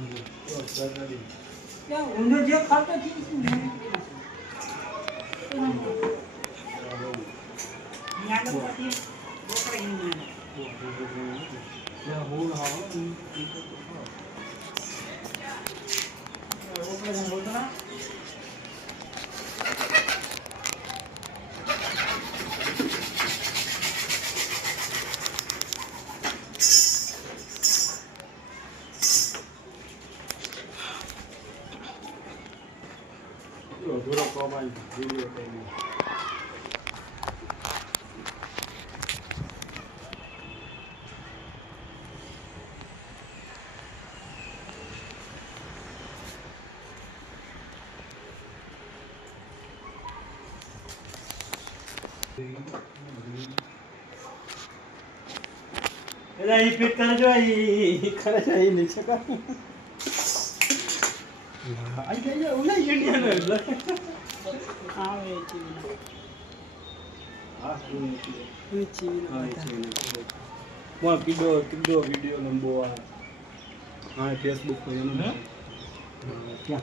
क्या उन्हें जो खाता थी न्याला पति वो करेंगे क्या हो रहा है वो करेंगे बोलता ना थोड़ा कम आई वीडियो टाइम एला ही फिट कर जो ही करे चाहिए नहीं सका आई गई उला इंडियन है हां वे चीना हां वे चीना मैं वीडियो लंबो हां फेसबुक पे क्या